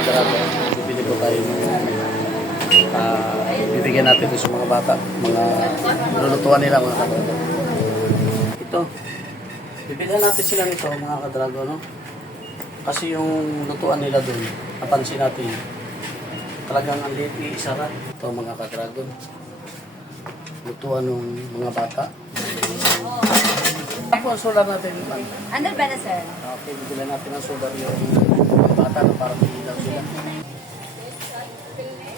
kadragon. Bibili ko tayo ng bibigyan natin ito sa mga bata. Mga lulutuan nila mga kadragon. Ito. Bibilhan natin sila nito mga kadragon. No? Kasi yung lutuan nila dun, napansin natin. Talagang ang liit ni isa rin. Ito mga kadragon. Lutuan ng mga bata. Ako ang solar natin. Ano ba na, sir? Okay, bibigyan natin ang solar yung mga bata na para pihilaw sila.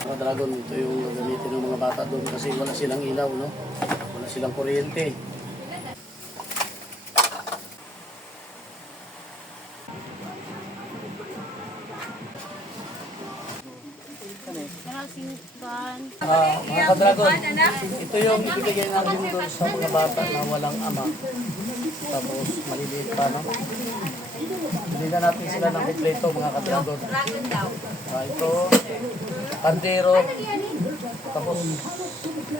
Mga dragon, ito yung gagamitin ng mga bata doon kasi wala silang ilaw, no? Wala silang kuryente. Mga ka-dragon, ito yung ibigay natin doon sa mga bata na walang ama. Tapos maliliit pa, no? Hindi na natin sila ng kompleto, mga ka-dragon. Ito, kandero. Tapos,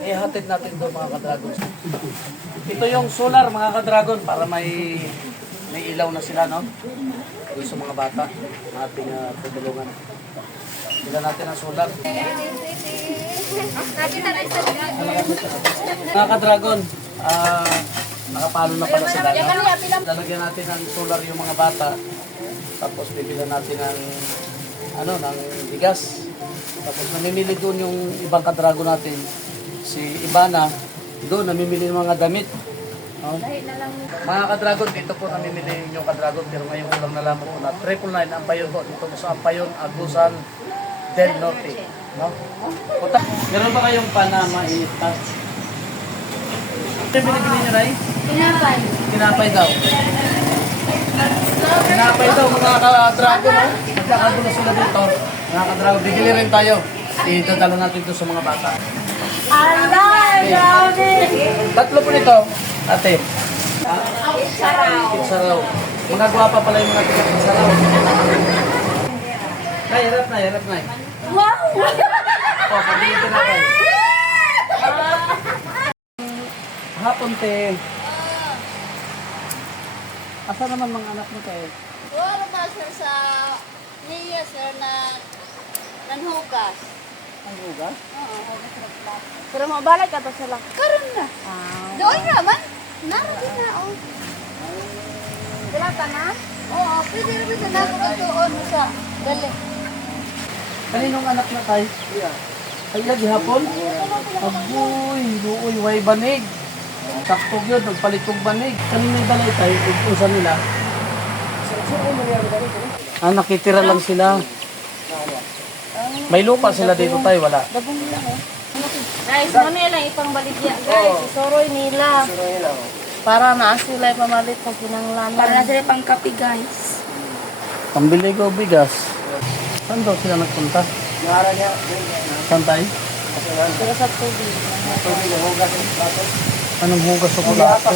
ihatid natin doon, mga ka-dragon. Ito yung solar, mga ka-dragon, para may ilaw na sila, no? Doon sa mga bata na ating tutulungan. Bila natin ang solar. Mga ka-dragon, nakapalo na pala sila. Lalagyan natin ng solar yung mga bata. Tapos bibilan natin ng bigas. Tapos namimili doon yung ibang ka-dragon natin. Si Ibana, doon namimili ng mga damit. Mga ka-dragon, dito po namimili yung ka-dragon. Pero ngayon ko lang nalaman po na 999 ang payon po. Dito po sa Ampayon, Agusan del Norte. No? Meron ba kayong Panama itas? Ano yung binibili nyo, Ray? Pinapay. Tinapay daw. Tinapay daw, mga ka-dragon. No? Nagkakagulo sila dito. Mga ka-dragon, bigili rin tayo. Itadalo natin ito sa mga bata. Alay, grabe! Tatlo po nito, ate. Saraw. Saraw. Mga gwapa pala yung mga tiga-saraw. Nay, harap na, harap na. Wow! O, pabili ko na kayo. Hapon, te. Asa naman mga anak mo, te? Wala pa, sir, sa Nia, sir, na nanhugas. Ang hugas? Oo, hugas na plata. Pero mabalik ka to sila. Karoon na. Doon naman. Narating na, oh. Wala ka na? Oo, pwede na pwede na ako doon sa dali. Kaninong anak na tayo? Ay, lagi hapon? Agoy, luoy, way banig. Saktog yun, nagpalit kong banig. Kaninong balay tayo, usan nila. Nakitira lang sila. May lupa sila dito tayo, wala. Guys, ano lang ipang baligya, guys. Isoroy nila. Para na sila pamalit pag kinanglan. Para na sila pang kape, guys. Pambili ko bigas. Saan daw sila nagpunta? Saan tayo? Sila sa tubig. Anong hugas sa kulato?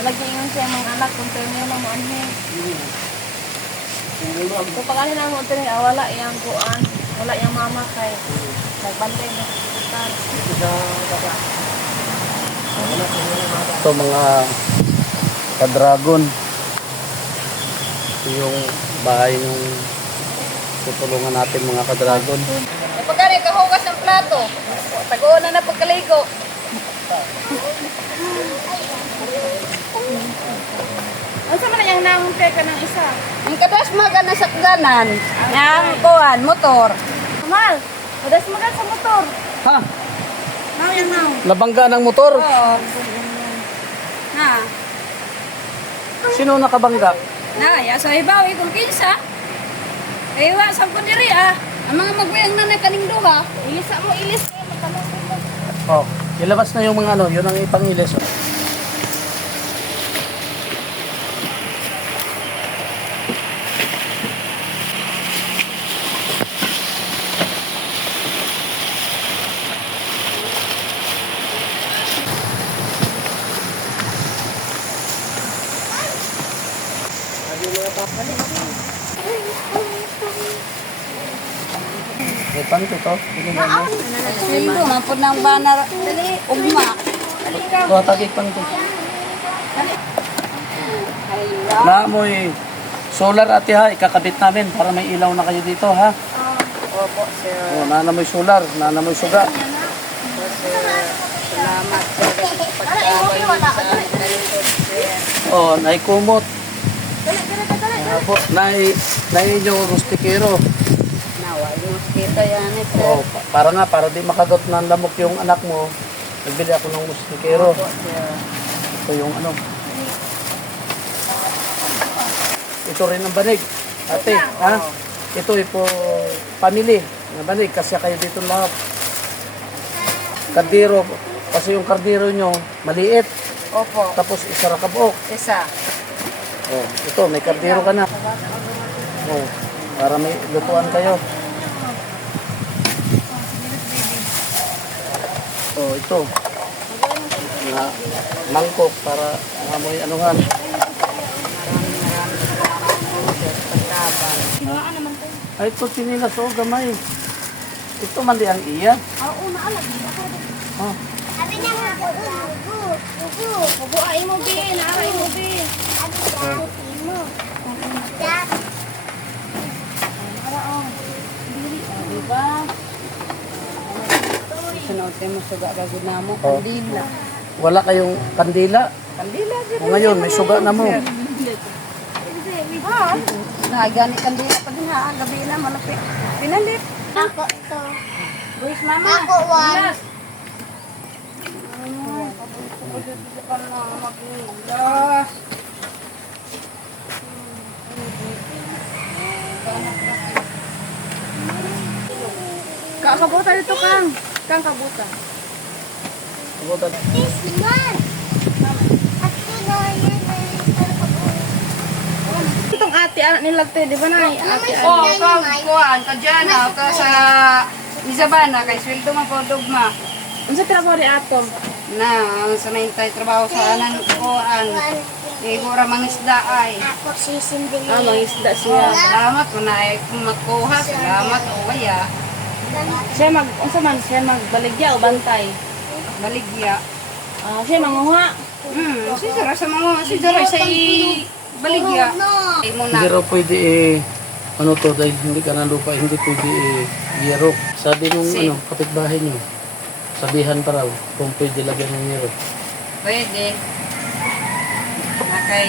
Nalagyan yun siya mga anak kung tayo mo na maanhin. So pag ano na mo ito wala yung kuan. Wala yung mama kay nagbantay na sa hospital. Ito mga ka-dragon. Ito yung bahay ng tutulungan natin mga ka-dragon. E pagkari kahugas ng plato. Tagoon na pagkaligo. Ano man yung nangumpe ka ng isa? Ang kadas maga na sakdanan. Ang kuan, motor. Mal, kadas maga sa motor. Ha? Now yan now. Nabangga ng motor? Oo. Na. Sino nakabangga? Na, ya sa ibaw ikong kinsa. Aywa sa ko diri ah. Ang mga magbayang na kaning duha. Ilisa mo ilis kay magtanong mo. Oh, ilabas na yung mga yun ang ipangilis. Panto to. Sindo man pud nang banar dali ugma. Tuwa tagig panto. Na mo'y solar ate ha, ikakabit namin para may ilaw na kayo dito ha. Opo, sir. Oh, nanamoy solar, nanamoy suga. Opo, sir. Salamat, sir. Pagkabay sa ganito, sir. Oh, naikumot. Po, nai yung rustikero. Nawa, yung mosquito yan, sir. Oh, para di makagat ng lamok yung anak mo. Nagbili ako ng rustikero. Opo, sir. Ito yung ano. Ito rin ang banig. Ate, ha? Ito po family na banig kasi kayo dito lahat. Kardiro, kasi yung kardiro nyo maliit. Opo. Tapos isa rakabok. Isa. Oh, ito may kardiro ka na. Oh, para may lutuan kayo. Oh, ito. Na mangkok para amoy anuhan. Ay, ito sinilas o gamay. Ito man di ang iya. Oo, naalag. Oh. Sabi niya nga, ugu. Ugu, ay mo, bin. Ay mo, bin. Diba? Sunod kayo mo suga gagod na mo. Oh. Kandila. Wala kayong kandila. Kandila. O ngayon, may suga na mo. Ha? Nagani kandila pa din ha. Gabi na, malapit. Pinalit. Ako to. Buwis mama. Ako, one. Bilas. Magbilas. Kakabuta dito, Kang. Kang kabuta. Kabutan. This one. Ako na yan. Itong ate, anak nila te, di ba na? Ate, Oh, Kang, kuhaan, ka dyan, ka sa Isabana, kay sweldo man po, dugma. Ano sa trabaho ni Atom? Na, sa naintay trabaho sa anan, kuhaan. Igura mangisda ay. Ako sisindin. Mangisda siya. Salamat mo na ay magkuha. Salamat o kaya. Siya magbaligya o bantay? Baligya. Siya manguha. Si Jara sa mga, si Jara sa baligya. Ay mo Hindi na. raw pwede ano to, dahil hindi ka na lupa, hindi pwede yerok. Sabi nung Si- kapitbahay nyo, sabihan pa raw kung pwede lagyan ng yerok. Pwede. Nakay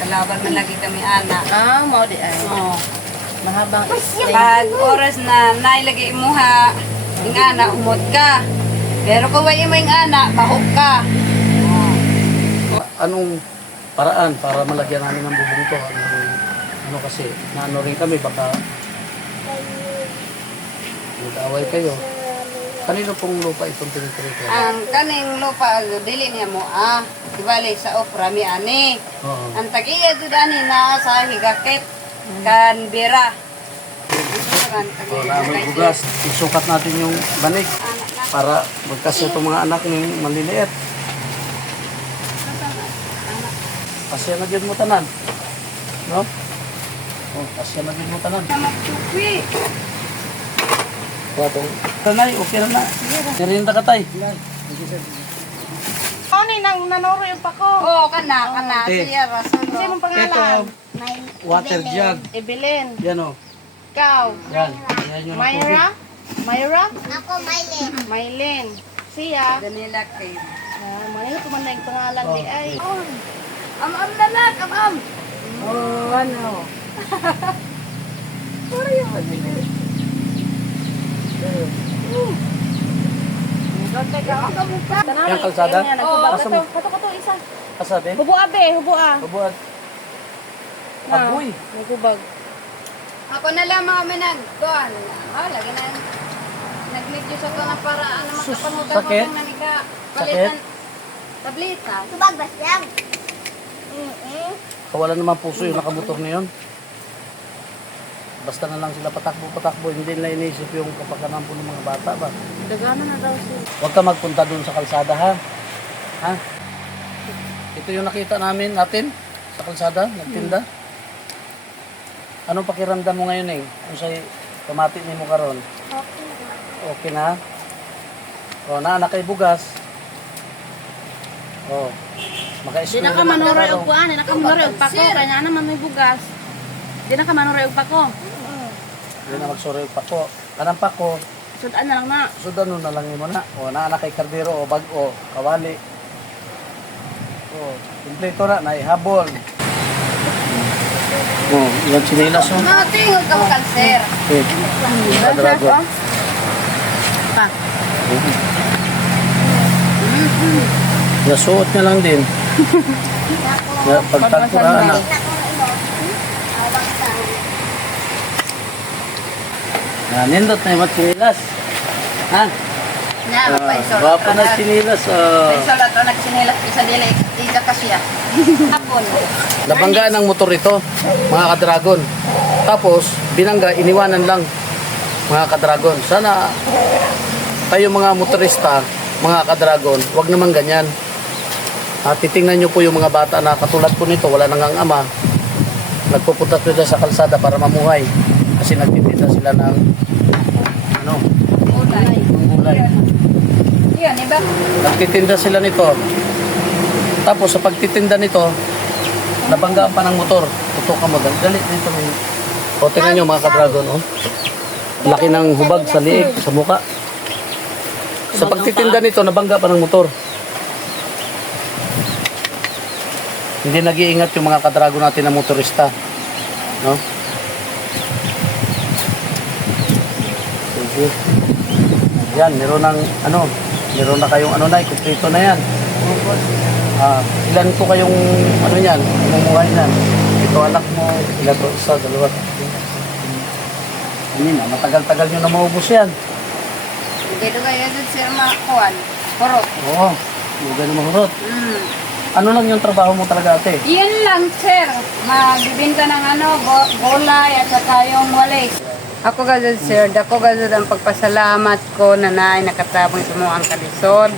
kalaban man lagi kami anak. Mau di ay. Oo. Mahabang Pag oras na nailagay mo ha, yung anak, umot ka. Pero kung wala mo yung anak, bahok ka. Anong paraan para malagyan namin ng bubong to? Ano kasi, naano rin kami, baka mag-away kayo. Kanino pong lupa itong tinitiri? Ang kaning lupa, dili niya mo ibalik sa opera mi ani. Oo. Ang tagiya jud ani na sa higakit, Canberra. Oh, na may bugas. Isukat natin yung banig para magkasya itong mga anak ng maliliit. Kasya na dyan mo tanan. No? Oh, kasya na dyan mo tanan. Magtupi. Watong. Tanay, okay na na. Nirinda ka tay. Ano ni nang nanoro yung pako? Oo, kana Te. siya rason. Sino Ito, pangalan? water jug. Evelyn. Yan o. Ikaw. Yan. Yan yung Myra? Myra? Ako Mylene. Mylene. Siya. Ganila kay. Manila kumanday ang pangalan di ay. Am nanak, am. Oh, ano? Yung kalsada? Asa mo? Kato isa. Kasabi? Hubua be, hubua. Kabuan. Agoy. Nagubag. Ako na lang mga minagkuhan. Lagi na. Nag-medyo sa ko na para ano makapangutan sakit? ng maniga. Sakit? Palitan. Tableta. Tubag ba siya? Kawalan naman puso yung nakamotor na yun. Basta na lang sila patakbo-patakbo, hindi nila inisip yung kapakanan po ng mga bata ba. Dagana na daw siya. Huwag ka magpunta dun sa kalsada ha. Ha? Ito yung nakita natin sa kalsada, nagtinda. Anong pakiramdam mo ngayon Kung sa'y kamati ni mo karon? Okay na? O, naanak kay bugas. O, Di Maka-eskwela na ka na manuroy kayo. og kuan, di na ka manuroy og pako, kaya nga naman may bugas. Di na ka manuroy og pako. Hindi na magsuroy pa ko. Kanang pa ko, Sudan na lang na. sudan nun na lang mo na. O, naa na kay kardero o bag-o, kawali. O, kompleto na, naihabol. O, yan sinilas o. Tingog ka mo kanser. Eh, kadragon. Pa. Nasuot niya lang din. Pagtagpuraan na. Nindot na yung sinilas. Ha? Nya, Wapo na sinilas. Isola to nagsinilas isa dili ika kasya. Hapon. Nabanggaan ng motor ito, mga kadragon. Tapos, binangga, iniwanan lang, mga kadragon. Sana kayo mga motorista, mga kadragon, wag naman ganyan. Titingnan nyo po yung mga bata na katulad po nito, wala nang ama. Nagpupunta sila sa kalsada para mamuhay. Kasi nagtitinda sila ng ano, gulay. Yun, iba. Nagtitinda sila nito. Tapos sa pagtitinda nito, nabanggaan pa ng motor. Tutukan mo. Dali dito. O, tingnan nyo mga kadragon. Oh. Laki ng hubag sa liig, sa muka. Sa pagtitinda nito, nabangga pa ng motor. Hindi nag-iingat yung mga kadragon natin na motorista. No? Sige. Yan, meron ng ano, meron na kayong ano na, kumpleto na yan. Ilan po kayong ano yan, mumuhay na? Ito anak mo, ilan po, isa, dalawa. Ano na, matagal-tagal nyo na maubos yan. Hindi do kayo dun sir makuan. Porot. Oo, hindi ganun mahurot. Ano lang yung trabaho mo talaga ate? Yan lang sir. Magbibinta ng ano, gulay at saka yung walis. Ako gazad sir, dako gazad ang pagpasalamat ko na nakatabang sa mga kalisod.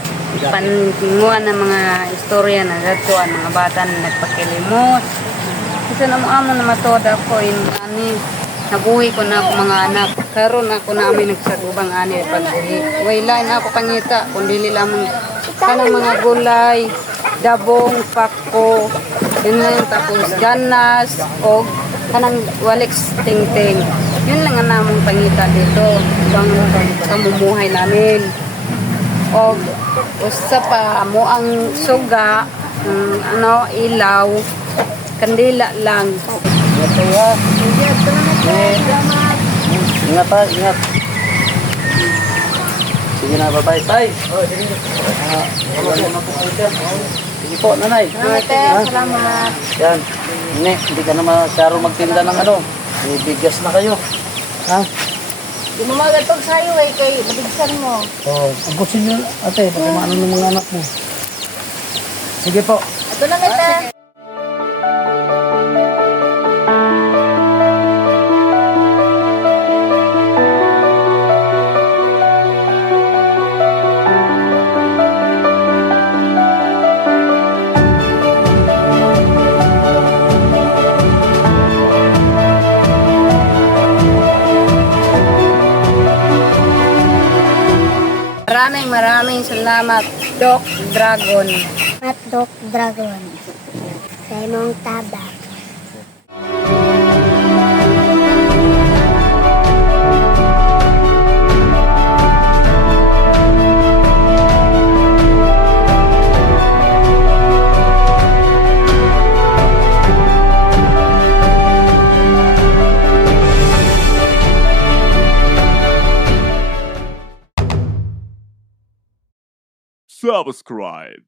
Panunguan ng mga istorya na dato ang mga bata na nagpakilimot. Kasi namuamon na matod ako ani nabuhi ko na ako mga anak. Karon ako na amin nagsagubang ani pagbuhi. Wala na ako pangita kundi lamang kanang mga gulay, dabong, pako, yun lang tapos ganas o kanang waliks ting-ting. Yun lang ang namong pangita dito bang sa mumuhay namin. O usa pa mo ang suga, ano ilaw, kandila lang. Ingat ha, ingat. Sige na, bye-bye. Tay! Sige po, nanay. Salamat. Yan. Ne, hindi ka na masyaro magtinda ng ano. May bigas na kayo. Ha? Di mo magatog sa'yo kay nabigsan mo. Oo. Abusin nyo, ate. Baka maano ng mga anak mo. Sige po. Ito na kita. Maraming salamat, Doc Dragon. Hotdog Dragon. Sa imong tabak. Subscribe.